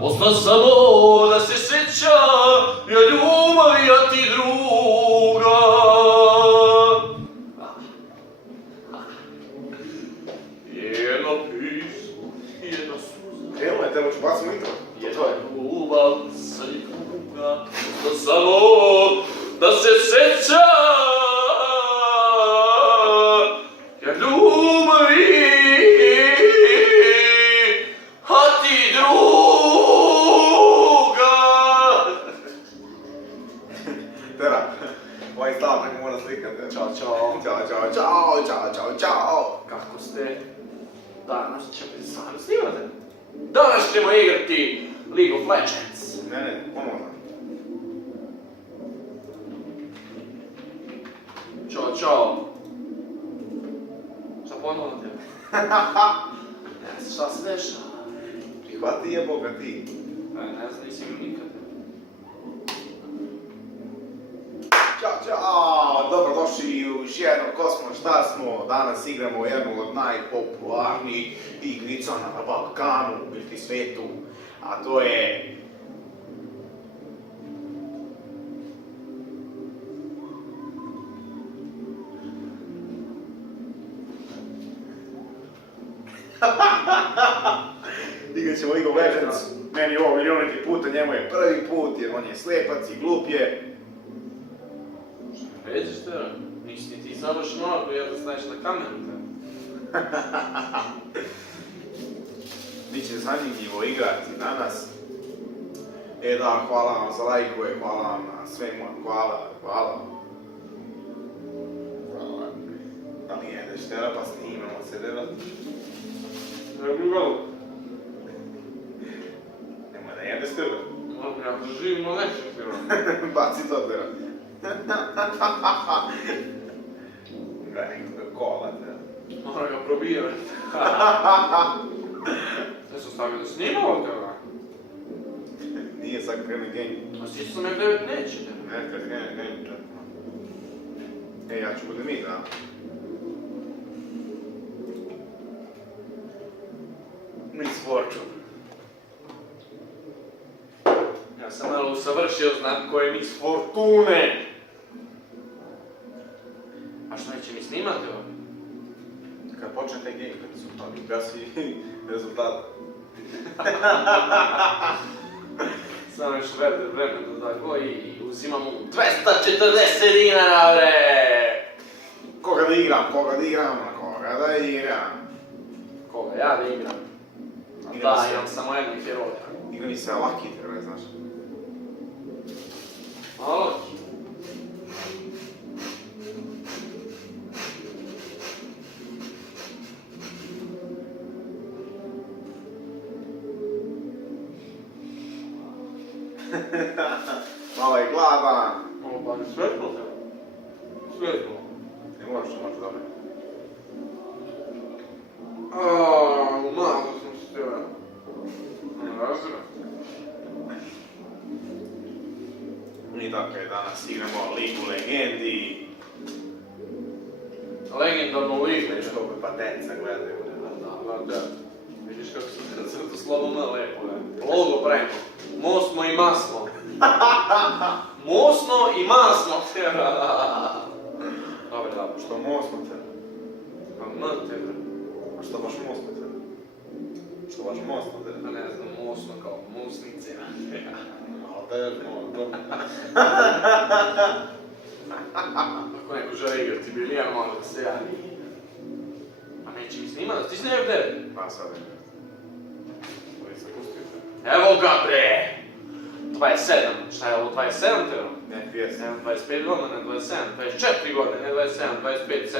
Osta samo da se sjeća, ja ljubav, ja ti druga. Jedno pismo, jedna suza. Evo je, tebe ću bacimo intro. Jedna ljubav, sad je druga. Osta samo da se sjeća, ja ljubav, a ti druga. Tera, ovaj stavak mora slikati. Ćao, čao. Ćao, čao, čao, čao, čao, čao. Kako ste? Danas ćemo stvarno snimati. Danas ćemo igrati League of Legends. Ne, pomožno. Ćao, čao. Šta ponovno tebe? Ne znam šta se dešava. Prihvati je Boga ti. Ne znam, nisam im nikad. Ćao, čao, dobrodošli u još jedno Kosmo, šta smo? Danas igramo jednu od najpopularnijih igrica na Balkanu, ili svijetu, a to je... Igrat ćemo League of Legends, meni je ovo milioniti puta, njemu je prvi put jer on je slijepac i glup je. Ređeš te, nisi ti završno, ako ja da staneš na kameru. Biće zanimljivo igrati danas. Da, hvala vam za lajkove, hvala vam na svemu, hvala. Da mi jedeš tera pa snimamo se, da? Nemoj da jedeš tera. Ja da živimo nešto, tera. Baci to tera. Gledaj, kola tera. Mora ga probirati. Sve su stavili da snimamo tera. Nije sad krene game. A sviđa sam F9 neće, tera. Ne, kad krene game, čak. Ja ću budem i da. Miss Fortune. Ja sam malo usavršio, znam ko je Miss Fortune. A što neće mi snimati ovo? Kad počne taj game, kad su pali, gasi rezultat. Samo još vremena da go i uzimam mu 240 dinara, bre! Koga da igram? Koga? Koga? Ja da igram. Da, imam samo jednog heroja. Igra mi se Lucky heroj, znaš. Malo? Malo je gladan. Ovo pa ne svetlo te? Svetlo. Ne moraš dobro. Malo sam se tebe. Ne razira. Mi dakle danas igramo League of Legendi. Legendarno ligu. Vidiš koliko je patenca gledaju. Da. Vidiš kako sam te crto slobodno lepo, ne? Logo pravimo. Mosno i masno. Mosno i masno. Dobre, da. Što mosno te? Pa tebe. A što baš mosno te? Što baš mosno te? Pa ne znam, mosno kao musnice. Malo te, dobro. Ako neko žele igrati bilijan, malo da se javi. A neće mi snimati, stisni F9. Pa sad je. Koji se pustio te? Evo ga bre! 27, šta je ovo 27 tero? Ne, pjesma. Nemam 25 godina, ne 27, 24 godine, ne 27, 25, 7,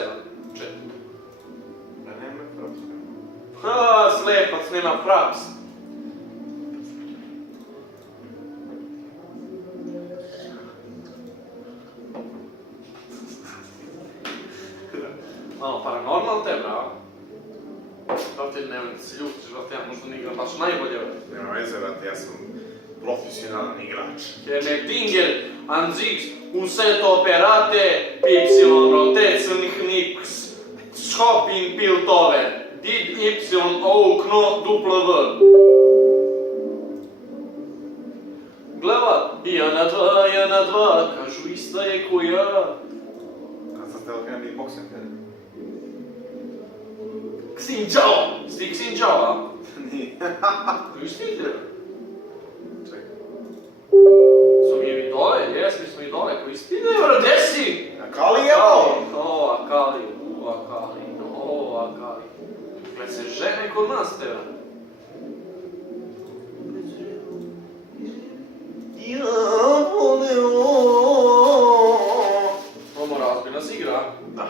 4. Da nema props. Slepac, nema praps. Malo paranormal te, bravo. Brate, nemoj da se ljutiš, brate, ja možda ne igram baš najbolje, brate. Nema veze, brate, ja sam profesionalan igrač. Kene Dingel, Anzix, un set operate, Y, rotec, nix, shopping, piltover, did Y, O, kno, W. ja na dva, kažu ista je ko ja. Kad sam htjela krenuti boksim, kada? Ksin čao! Sti ksin čao, a? Nije. Viš ti te? Čekaj. Smo mi idole, jes, mi smo idole, koji sti te, bro, gdje si? A Kali je ovo? Akali, Akali. Gled se žene kod nas, tebe. Ja vole ovo. Ovo mora ozbiljna se igra. Da.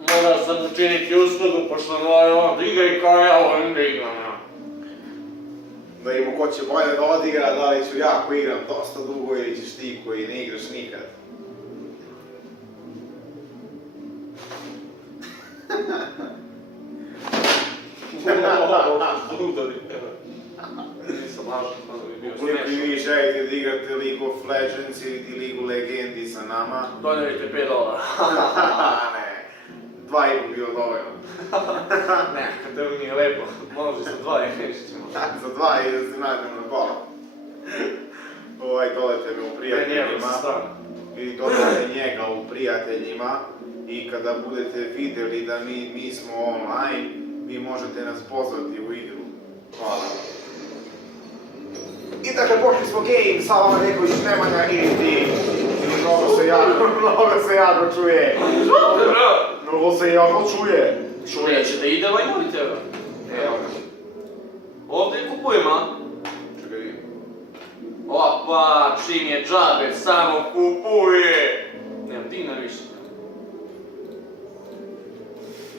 Mora sam učiniti uslugu, pošto on igra kao ja volim da igram. Da imamo ko će bolje da odigra, da li ću ja koji igram dosta dugo ili ćeš ti koji ne igraš nikad. Nisam lažan, da bi bio Ukoliko i smešan. vi želite da igrate League of Legends ili ti League of Legendi sa nama, Donirajte $5. ne, 2,5 bio dovoljno. Ne, to mi je lepo. Može sa 2 i nećemo. Za 2 i da se nađemo na pola. Dodajte me u Ne, prijateljima. sa strane. I dodajte njega u prijateljima. I kada budete vidjeli da mi smo online, vi možete nas pozvati u igru. Hvala. I dakle, pošli smo game, Sava Neković, Nemanja ili ti. Mnogo se jako čuje. Mnogo se jako čuje. Čuje će da ide ovaj monitor. Evo ga. Ovdje kupujem, a? Čekaj vidim. Opa, čim je džabe, samo kupuje. Nemam dinar više.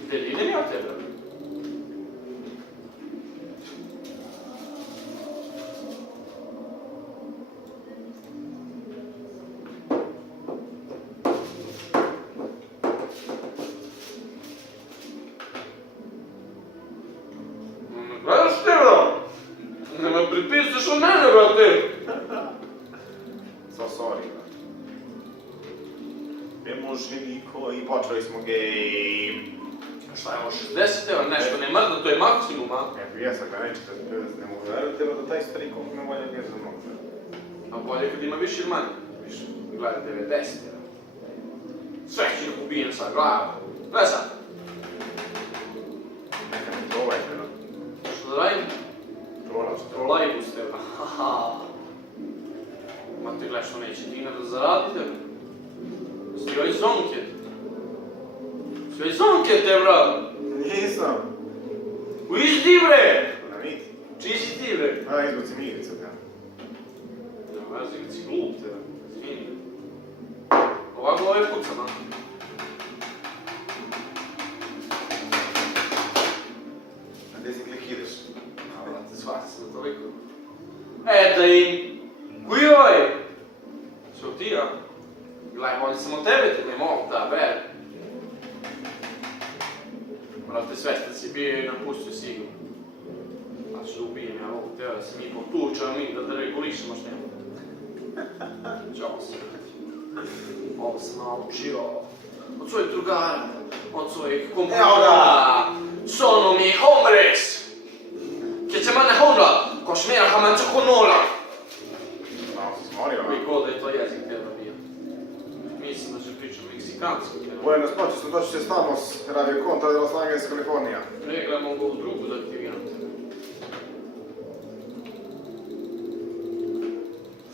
Gdje idem ja tebe? Gledaš ti, bro? Ne me pripisaš od mene, brate! So sorry. Ne može niko i počeli smo game. Šta je ovo, 60 eura, nešto ne mrda, to je maksimum, a? Eto, jesam ga nećete, ne mogu verovati da taj stari koliko me volja gdje za mogu verovati. A bolje kad ima više ili manje? Više. Gledaj, 90 eura. Sve ću da ubijem sad, glava. Gledaj sad. Neka mi trolajte, no. Što da radim? Trolač, Trolajbus tebe. Haha. Ma ti gledaj što neće dinar da zaradi tebe. Svi ovi zonke. Svi ovi zonke te, bro. Nisam. Uviš ti, bre! Na niti. Čiji si ti, bre? A, izbaci mi igrica, ja. Ja znam kad si glup, tebe. Zvini. Ovako ove pucam, a? A gdje si klik ideš? A, brate, shvati se da toliko. Eto im! Kuj ovaj! Što ti, a? Gledaj, bolje sam od tebe, te ne mogu da, ber. Brate, svestan si bio i napustio si igru. Znači da ubijem ja ovog teba, da se mi potučamo mi, da regulišemo što nema. Čao se, brate. Ovo sam malo učio od svojih drugara, od svojih kompanjera. Sono mi hombres! Che se mane honda, ko smjera hamanca honola. Malo si smorio, Koji a? god da je to jezik treba bio. Mislim da će pričam meksikanski. Buenas noches, entonces estamos en Radio Contra de Los Ángeles, California. Pregledamo ga u drugu da aktiviram.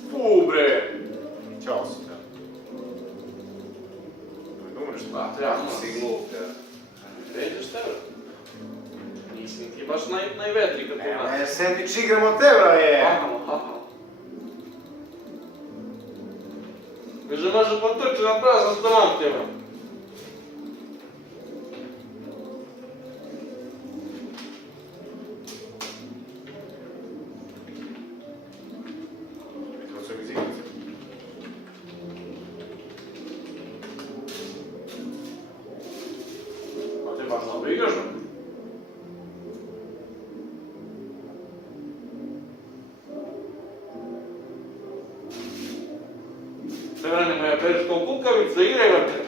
Fu bre! Ćao si, ja. Ne umreš Pa, treba Kako si glup, ja. Veđeš tebe? Nisam ti baš najvedri kad to Ne, ne. sandvič igramo te, bra, je. Haha. Že može potrči na prazan stomak tebe. Vidimo se iz igrice. Pa ti baš dobro igraš, bro. Sve vreme moja pereš kao kukavica, igraj ga te.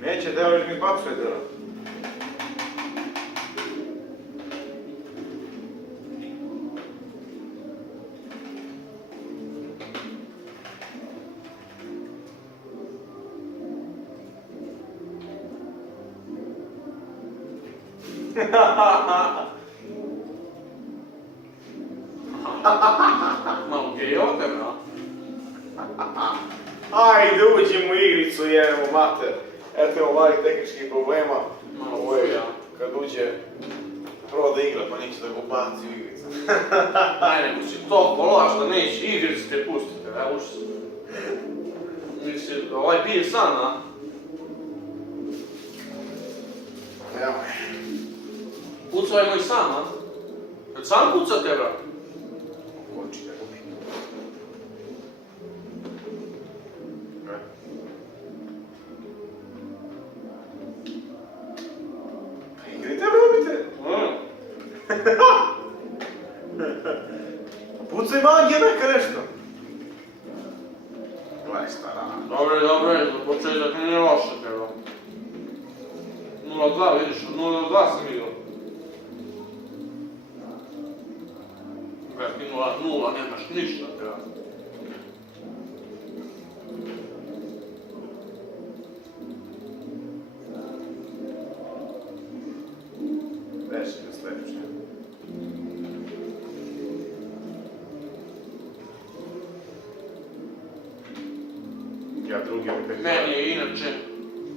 Neće, da još mi bacuje, da. Malo gej od tebe, a? Ajde, uđemo u igricu, jemo mater. Eto imamo malih tehničkih problema. Ovo je kad uđe prvo da igra, pa neće da ga baci u igricu. Aj, nego si to polovaš da neće igricu te pustite, evo što. Mislim, ovaj pije san, a? Evo. Pucao je moj sam, a? Kad sam pucate, brat? Konči da gubi. Igrajte, robite! Pucaj magije neka nešto! Gledaj šta rada. Dobre, za početak nije loše, treba. 0-2, vidiš, od 0-2 sam igrao. Kad ti 0-0, nemaš ništa, treba. Reši ga sledeće. Ja drugi opet. Meni je inače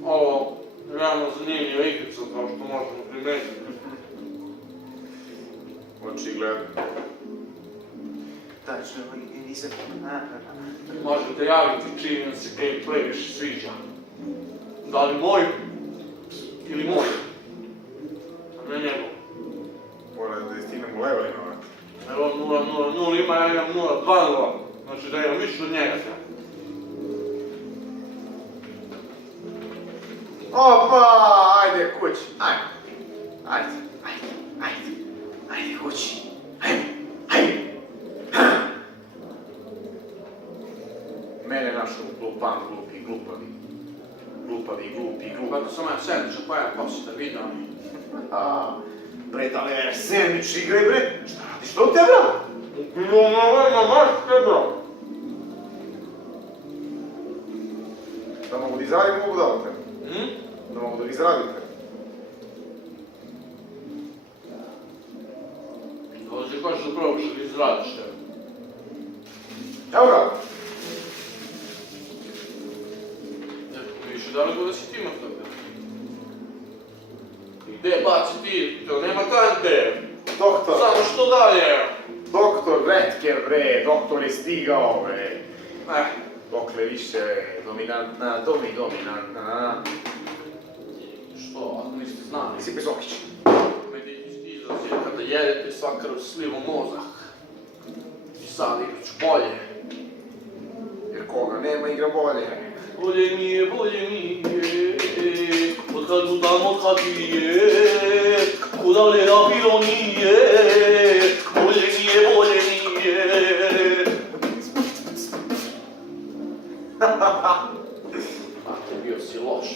ovo realno zanimljiva igrica, kao što možemo primetiti. Očigledno. Tačno, nisam... Možete javiti čiji vam se gameplay više sviđa. Da li moj ili moj. A ne njegov. Mora da istignemo levelima. Evo 0-0-0 ima, ja imam 0-2-0. Znači da imam više od njega. Opa, ajde kući, ajde kući, ajde. Mene našao glupan, glupi. Kako sam ja sandviča, pa ja poslije da vidim. Bre, da li je sandvič igraj, bre? Šta radiš to te, bro? Baš te, bro. Da mogu da izradim, mogu da otem. Da mogu da izradite. Dođe kažeš da probaš da izradiš tebe. Evo ga! Više daleko da si ti imaš toga. Gde baci ti, to nema kante. Doktor! Samo što dalje. Doktor Retker, bre, doktor je stigao, bre. Dokle više, dominantna. Što, ako niste znali? Sipi Zokić. Medicinski izraz je kada jedete svakar u slivu mozak. I sad igraću bolje. Jer koga nema igra bolje. Bolje mi je, od kad mu tamo kad je, kuda lera bilo nije, bolje mi je. Mate, bio si loš.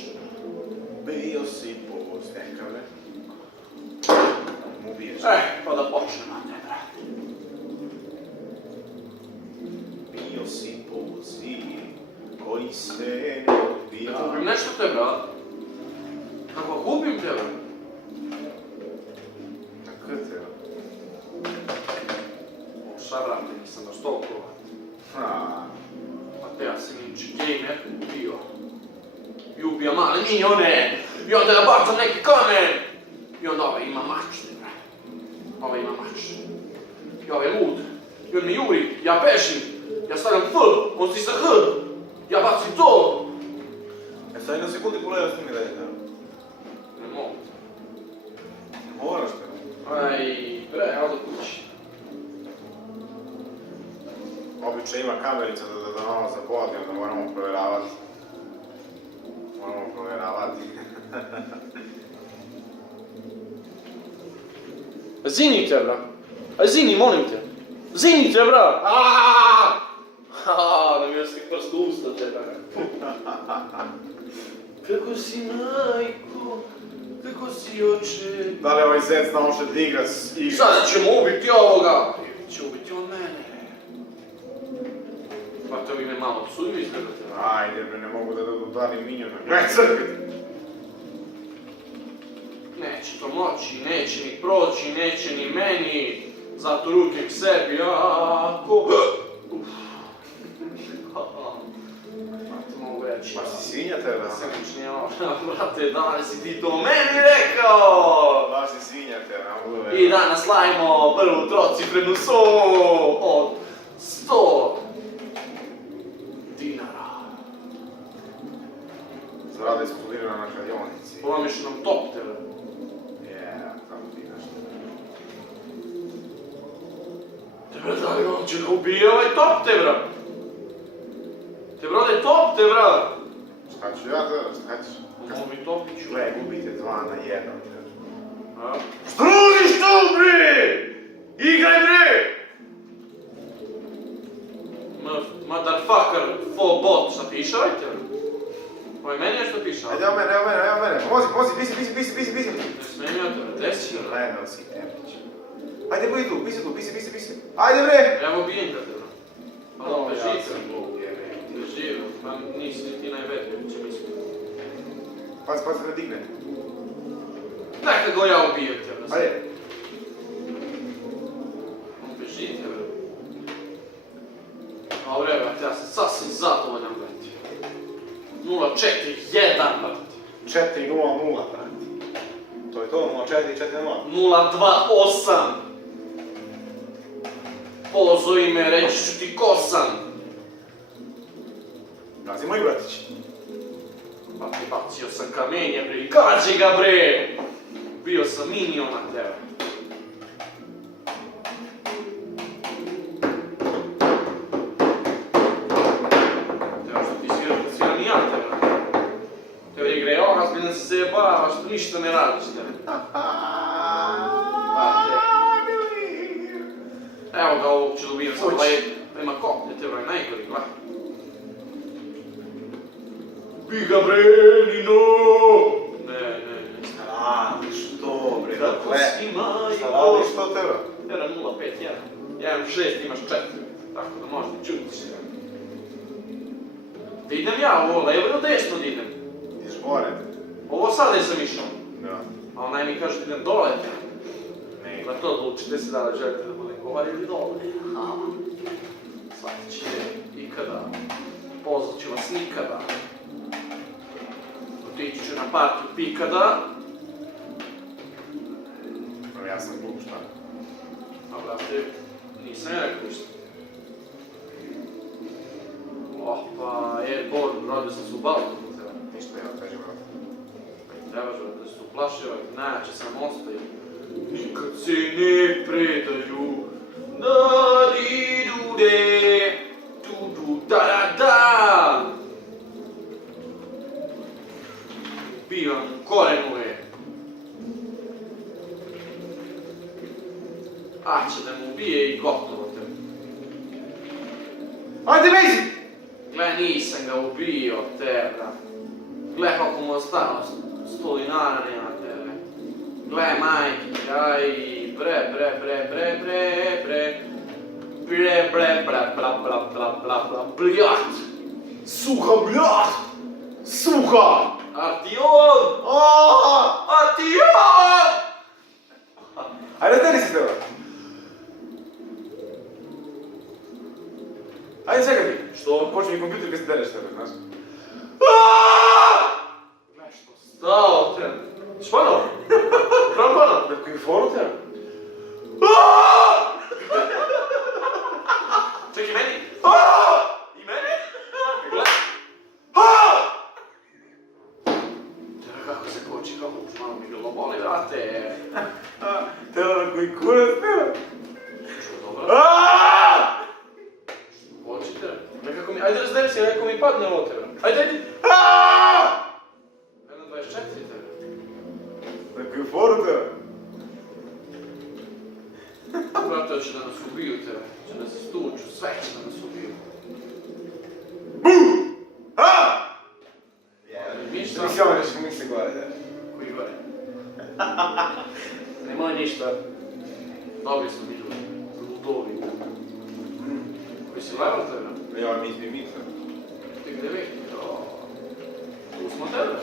Bio si post, bre. Mu biješ. Pa da počnemo, mate, brate. Bio si poziv koji se ne odbija. Da kupim nešto te, brate. Kako kupim te, brate? Tako te, Šta, brate, nisam baš toliko. Pa ja sam inače gamer bio. I ubija male minjone. I onda ja bacam neki kamen. I onda ovaj ima mač, te, brate. Ovaj ima mač. I ovaj je lud. I on mi juri, ja pešim. Ja stavljam F, on stisne H. Ja bacim to. Sad jedna sekundi pogledaj s njim da je da. Ne mogu. Moraš te. Aj, bre, ja do kući. Obično ima kamerica da malo zapodi, onda moramo provjeravati. Zinite, bra. Aj, zini, molim te. Zinite, bra. Da mi još prst usta te, bra. Kako si majko, kako si oče. Da li ovaj zec da može da igra s igre? Sada ćemo ubiti ovoga. Će ubiti on mene. Pa to vi me malo psuju izgledate. Ajde bre, ne mogu da udarim minjona. Gledaj crkvi! Neće to moći, neće ni proći, neće ni meni. Zato ruke k sebi, jako. Mogu reći. Pa si svinja tebe? Srničnije brate, da li si ti to meni rekao? Baš si svinja tebe, I danas slavimo prvu trocifrenu sumu od 100 dinara. Zrada je studirana na kladionici. Polamiš nam top tebe. Kako ti nešto. Tebe da li on će ga ubije ovaj top te bra? Te brode top te bra! Šta ću ja tebe, šta ćeš? Mogu mi topiću. Gle, gubite 2-1. Što radiš tu bre? Igraj bre! Motherfucker, full bot, šta piše ovaj te bra? Ovo je meni nešto piše? Ajde, evo mene. Mozi, bisi. Ne smijem ja tebe, gdje si ga? Gledaj, si tempić. Ajde, budi tu, bisi. Ajde bre! Evo bijem ga te bra. Pa Ja beži sam te. glup, jebe. Beži, pa nisi ni ti najvedri, će misliti. Pazi da digne. Neka go ja ubijem te bra. Ajde. On beži te bra. Dobre, brate, ja sam sasvim zadovoljan, brate. 0-4-1, brate. 4-0-0, brati. To je to, 0-4-4-0. 0-2-8. Pozovi me, reći ću ti ko sam. Gazi moj bratić. Pa ti bacio sam kamenje, bre, i gađi ga, bre! Bio sam minion na tebe. Teba što ti sviram i ja tebe. Tebe igre je ozbiljno se zajebavaš, što ništa ne radiš tebe. Evo ga ovog ću dobijem sam ima koplje tebe, najgori, gledaj. Ubi ga bre, Nino! Ne. Što bre, Kako si imaju? Šta radiš to tebe? Era 0-5-1. Ja imam 6, imaš 4. Tako da možda čutiš. Da idem ja u ovo, evo do desno da idem. Ideš gore. Ovo sada je sam išao. Da. A onaj mi kaže da idem dole. Ne. Na to odlučite se da li želite da budem gore ili dole. Shvatit ćete ikada. Pozvat ću vas nikada. Otići ću na partiju pikada. Ja sam glup, šta? A brate, nisam ja rekao ništa. Pa, Airborne, rodio sam se u Balkanu. Ništa, ja kažem, brate. Trebaš da su plaševali, najjače sam ostaju. Nikad se ne predaju. Da di du de, du da da da. Bivam korenove. A će da mu ubije i gotovo te. Ajde, Mezi! Gle, nisam ga ubio tebe. Gle, kako mu ostalo 100 dinara nema tebe. Gle, majke, aj, bre, bljat. Suha, bljat! Suha! Artion! Artion! Ajde, teri si tebe! Ajde, čekaj ti! Što? Počne mi kompjuter kad se dereš tebe, znaš? Gle, što stao te. Špano? Prampano? Da koji foru tebe? Čekaj, meni? I meni? Gle. Tebe kako se koči kao muž, malo mi bilo boli, vrate. Tebe da koji kurac tebe? Dobro. Kočite. Nekako mi, ajde razderi se, nekako mi padne ovo tebe. Ajde. 1.24 tebe. Da koji foru tebe? Brate, hoće da nas ubiju tebe. Će da se stuču, sve će da nas ubiju. Ništa. Nisi ovo nešto misli gore, da? Koji gore? Nemoj ništa. Dobio sam idu. Ludovi. Koji si level tebe? Ja, mi. Ti gdje vi? Tu smo tebe.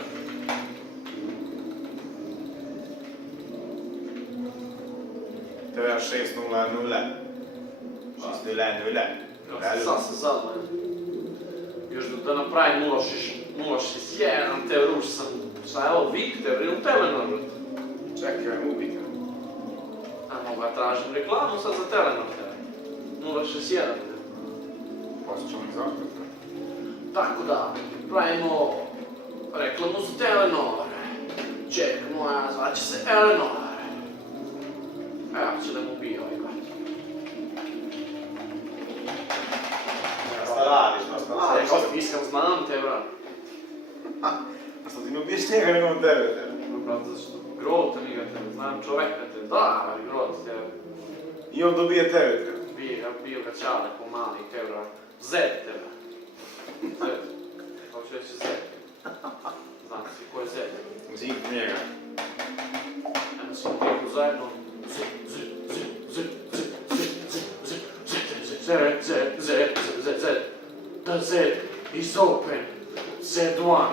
TV 600. 600. Sad sam zadovoljan. Još da napravim 061 te ruš sam. Šta je ovo, Viktor ili Telenor? Čekaj, ubiti. A mogu ja tražim reklamu sad za Telenor. 061. Posjećamo i zašto. Tako da, pravimo reklamu za Telenor. Ček moja, zvaće se Eleanor. Evo će da mu ubije ovaj gad. Šta radiš, šta radiš? Nisam znam te, brat. A što ti ne ubiješ njega nego tebe, te? Brat, zašto Grota mi ga te, znam čoveka te, da, ali Grota te. I on dobije tebe, te? Bio ga čale po mali, te, brat. Zed te, brat. Zed. Hoću reći Zed. Znam si ko je Zed. Zid njega. Ajmo svi tijeku zajedno. Z. The Z is open. Z1.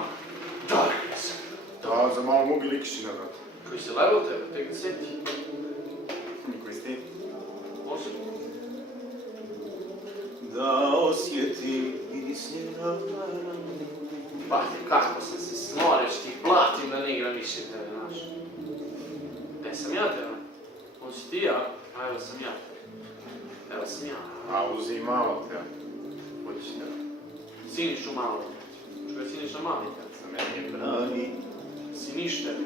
Darkness. Da, za malo mogu likišina, brate. Koji se level tebe, tek da sjeti. Koji si ti? Može? Da osjetim i snjena. Bate, kako sam se snoreš ti, platim da ne igram više tebe, znaš. Ne sam ja tebe. On si ti ja, a evo sam ja. Evo sam ja. A uzi malo, te. Hoćeš tebe. Sinišu malo. Što je Siniša mali tebe? Za mene je pravi. Siniš tebe.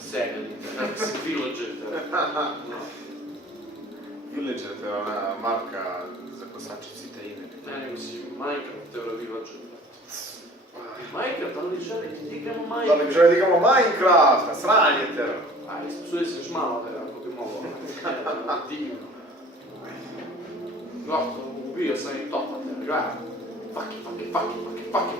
Segani tebe, si villager tebe. Villager, te ona marka za kosačici Trine. Ne, nego si Minecraft tebe villager. Minecraft, ali li želi ti igramo Da Minecraft? li bi želi da igramo Minecraft, na sranje, te. Ajde, spsuje se još malo tebe, ako bi mogao. Divno. Gotovo, ubio sam i topa tebe, gledaj. Fucking.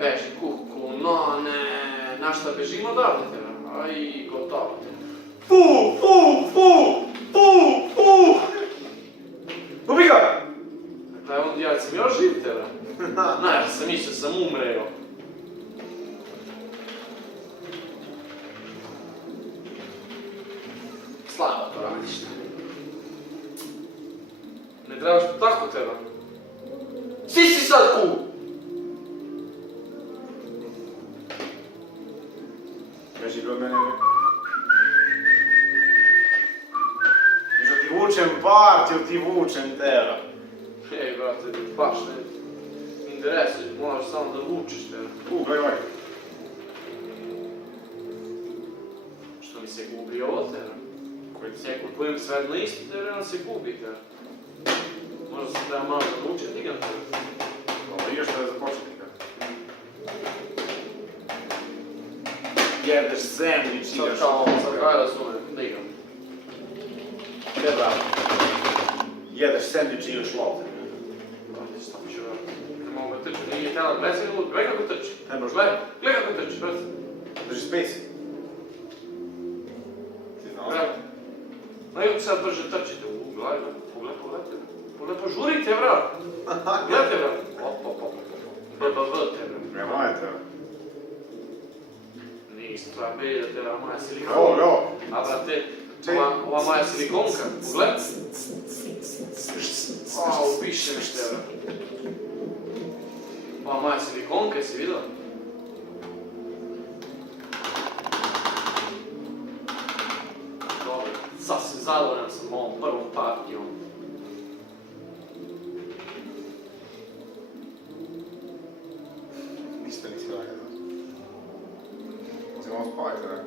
Beži kuku, no ne. Na šta bežimo odavde tebe? Aj, gotovo tebe. Ubi ga! Dakle, onda ja sam još živ tebe. Znaš, sam mislio sam umreo. Slabo to radiš. Ne trebaš tako tebe. Si sad cool! Beži ga od mene. Što ti vučem partiju, ti vučem tebe. Ej, brate, baš ne interesuje, moraš samo da vučeš tebe. Gledaj ovaj. Što mi se gubi ovo tebe? Koji ti se Neko pojem sve na isti tebe, on se gubi tebe. Možda se treba malo da vučem, igram tebe. Ovo igraš da je započeti kad. Jedeš sandvič, Sad igraš. kao, sad kaj razumem, da igram. Gdje bravo? Jedeš sandvič i igraš lopte. Brate, šta ću raditi? Ne mogu da trči, nije tela, gledaj kako trči. Ne možeš. Gledaj kako trči, brate. Drži space. Ti znao? Brate. Nego sad brže trčite, gledaj, pogledaj, požurite, brate. Gledajte, brate. Op. BBB, te, brate. Nema je tebe. Nisu treba beda, te, moja silikonka. Ovo. A, brate, ova moja silikonka, pogledaj. Upiše mi šte, brate. Ova moja silikonka, jesi vidio? Dobro, sasvim zadovoljan sam ovom prvom partijom. Ništa nisi radio. Možemo spaviti, ne?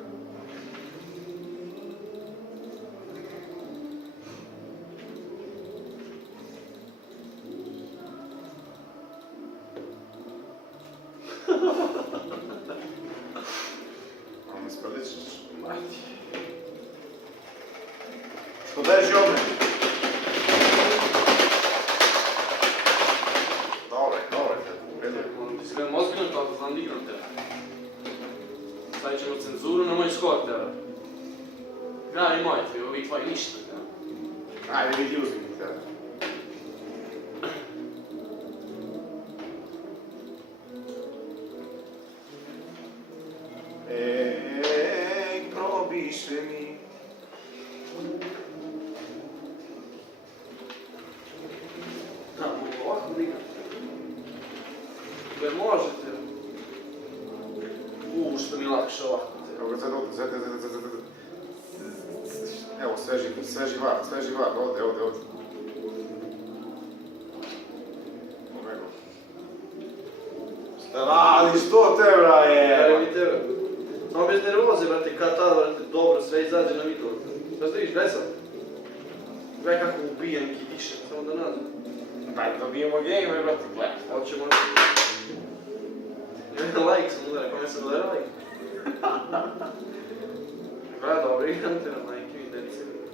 A mi spaličiš? Mati. Što beži od mene? Dobre, Moram ti skrenem ozbiljno to ako znam da igram tebe. Stavit ćemo cenzuru na moj skor tebe. Gledaj moje tebe, ovi tvoji ništa tebe. Ajde, vidi uzmi tebe. više mi. Da, mogu ovako digati. Gle, možete. Što mi lakše ovako. Evo, sveži var, ovdje. Šta radiš, to te je? Evo mi tebe. Samo bez nervoze, brate, kad tada, brate, dobro, sve izađe na video. Da vidiš, gledaj sad. Gledaj kako ubijem ki dišem, samo da nađem. Pa dobijemo game, brate, gledaj. Hoćemo... Like sam udara, kome sam udara like? Gledaj, dobro, igram te na like, vidim da nisam vidio.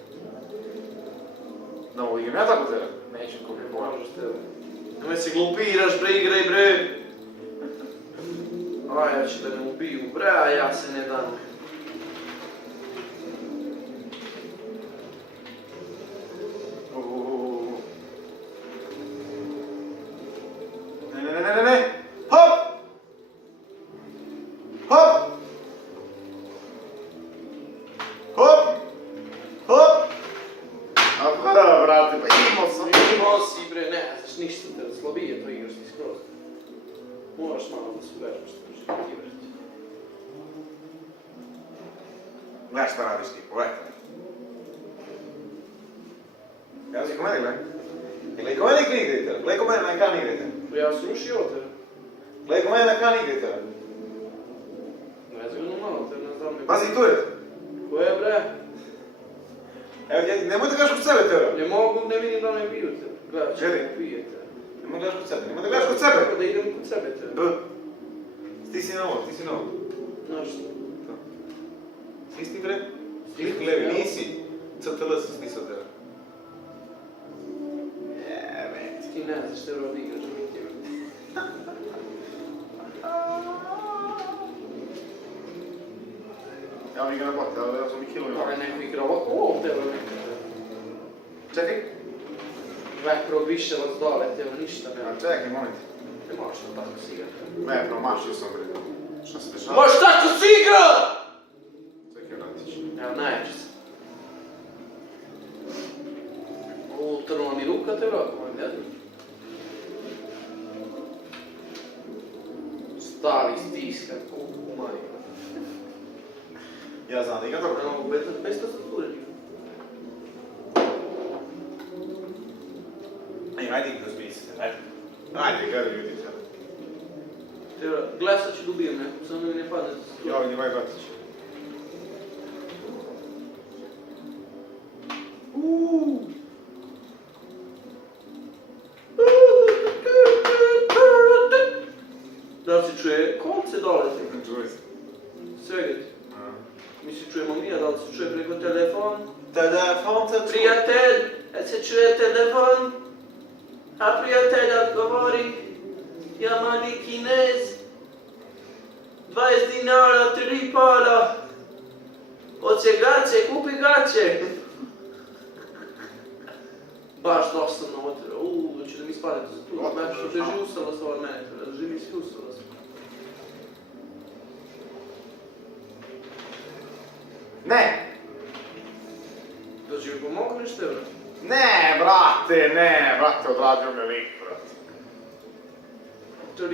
No, igram ja tako tebe? Neću koliko moram. Možeš tebe. Nemoj se glupiraš, bre, igraj, bre! A ja ću da me ubiju, bre, a ja se ne dam. Ne. Hop! A brate, pa Imao si, bre, ne znaš ništa, te slabije to igraš ti skroz. Moraš malo da se uvežbaš, što ćeš ti igrati. Gledaj šta radiš ti, pogledaj. Ja si ko mene gledaj. Gledaj ko mene igrate, gledaj ko mene na ekran igrate. Ja sam ušio od tebe. Gledaj ko mene na ekran igrate. Ne znam malo, te ne znam. Pazi, tu je. Ko je, bre? Evo, nemoj da gledaš kod sebe, tebe. Ne mogu, ne vidim da me biju te. Gledaj, će Čeli? me ubijete. Nemoj da gledaš kod sebe, nemoj da gledaš kod sebe. Kako da idem kod sebe te? B. Ti si na ovo. Znaš što? Stisni bre. Klik levi, nisi. CTL sam stisao tebe. Jebet. Ti ne znaš te rodi igraš, mi ti je. Ja vam igra na bote, ali ja sam i kilovima. Pa neko igra ovako, ovdje vam nekada. Čekaj. Gledaj, prvo više vas dole, teba ništa ne. A čekaj, molim te. Ne možeš to tako si igrati. Ne, promašio sam bre. Šta se dešava? Možeš tako si igra! Čekaj, vratić. Evo, najjače sam. Utrnula mi ruka te vrlo, moj gledaj. Stari stiska, kuku majka. Ja znam da igram dobro. Ne mogu bez tastature igram. Ajde igra zbiljiste, ajde. Ajde, gledaj ljudi sada. Gledaj sad ću da ubijem nekog, samo mi ne padne tastatura. Ja ovdje ovaj vratić. Da li se čuje kolce dole? Čuj se. Svega ti. Mi se čujemo mi, a da li se čuje preko telefon? Telefon te čuje. Prijatelj, se čuje telefon? A prijatelj odgovori, ja mali Kinez, 20 dinara, 3 para. Hoće gaće, kupi gaće. Baš dosadno otre, da će da mi spadete za tu. Znači, drži ustalo sa ovaj mene, drži mi svi ustalo sa. Ne! Da će mi pomogu ništa, bro? Ne, brate, odradio me lik, brate.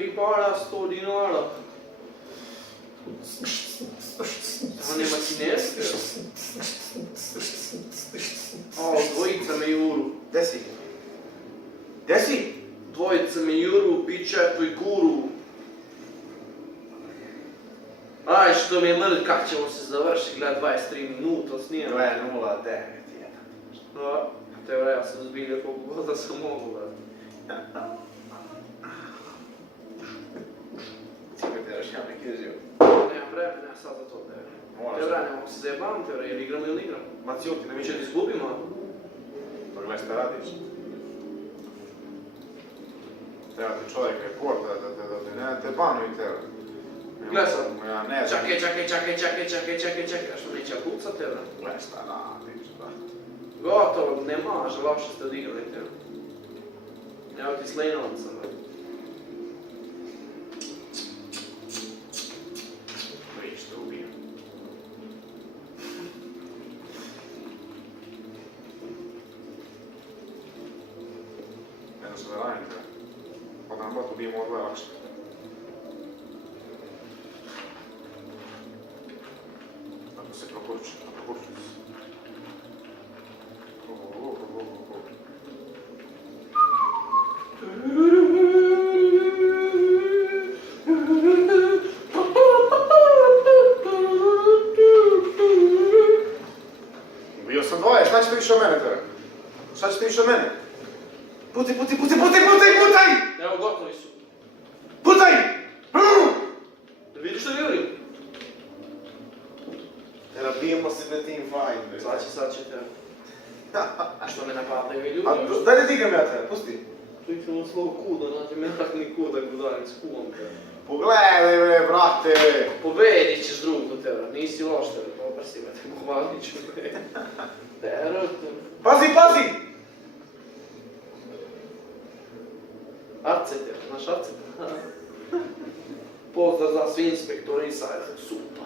3 para, 100 dinara. A nema kineske? O, dvojica me juru. Gdje si? Dvojica me juru, bit će tvoj guru. Aj, što mi je mrd, kak ćemo se završiti, gleda 23 minuta snijemo. 2:09. Da, te ja sam zbilja koliko god da sam mogu, brate. Cimeteraš ja neki život. Nemam vremena sad za to, te. Moraš. Te vremena, mogu se zajebavam, te vremena, ili igram ili ne igram. Ma cijuti, ne Mi vidim. će da izgubimo. Pa gledaj šta radiš. Treba ti čovjek report da te banuju tebe. Gledaj sad. Ja ne znam. Čekaj, a što neće ja kucat, te vremena? Gledaj šta radiš, brate. Gotovo, ne može, loše ste odigrali, te vremena. Evo ti slejnovac sam, brate. Vidiš te ubijem. dobijemo odvoje lakše. Tako se prokurči se. Bio sam dvoje, šta ćete više od mene, Tera? Šta ćete više od mene? Pucaj! Evo, gotovi su. Pucaj! Da vidiš što Juri? Tera, bijemo se na team fight, bre. Sad ćete. Što me napadaju ljudi? A daj da ti igram ja, Tera, pusti. Tu ćemo svog kuda, nađe metakni kuda da udarim s kulom. Pogledaj, bre, brate! Pobedit ćeš drugu, Tera, nisi loš, Tera, poprsi me, te pohvalit ću me. Tera, Pazi! Arce, Tera, naš Arce. Pozdrav za sve inspektore i sajte, super.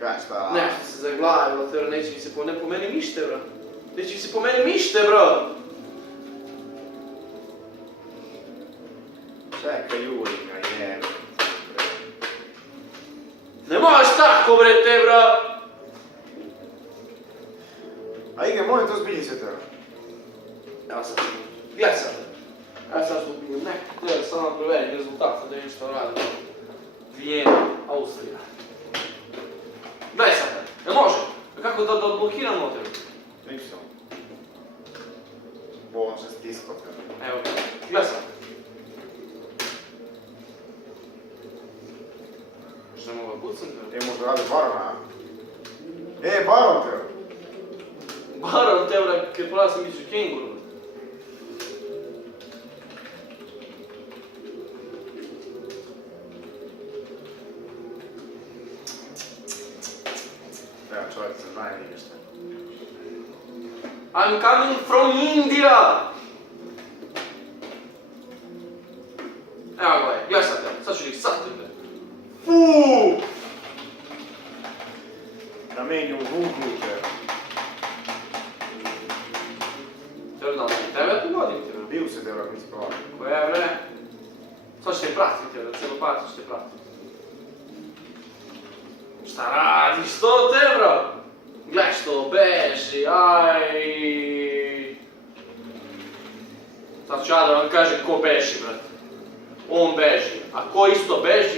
Gaj, šta? Nešto se zaglavilo, Tera, neće mi se po meni mište, bro. Neće mi se po meni mište, bro. Čekaj, Juri, ga jebe. Ne možeš tako, bre, te, bro. A Igor, molim to zbilji se, Tera. Evo sad, gledaj sad. Evo sad što bilo neko, Tera, sad nam preverim rezultata da vidim što radim. Vijena, Austrija. Gledaj sad, ne može? Kako da odblokiramo, Tera? Ništa. Bolan se stiskao, Tera. Evo, gledaj sad. Što mogu bucam, Tera? Možda radi Barona, a? Baron, Tera. Baron, Tera, kad prava sam biću kenguru. Tera, čovjek se zna i ništa. I'm coming from India! Evo gledaj sad, Tera, sad ću ih satriti. Fuuu! Namenju u vuglu, Tera. Tera, da li tebe tu vodim, Tera? Biju se, Tera, ako nisi pravo. Koja bre? Sad ćete pratiti, Tera, cijelo parti ćete pratiti. Šta radiš to, Tera? Gledaj što beži, aj. Sad ću ja da vam kažem ko beži, brate. On beži, a ko isto beži?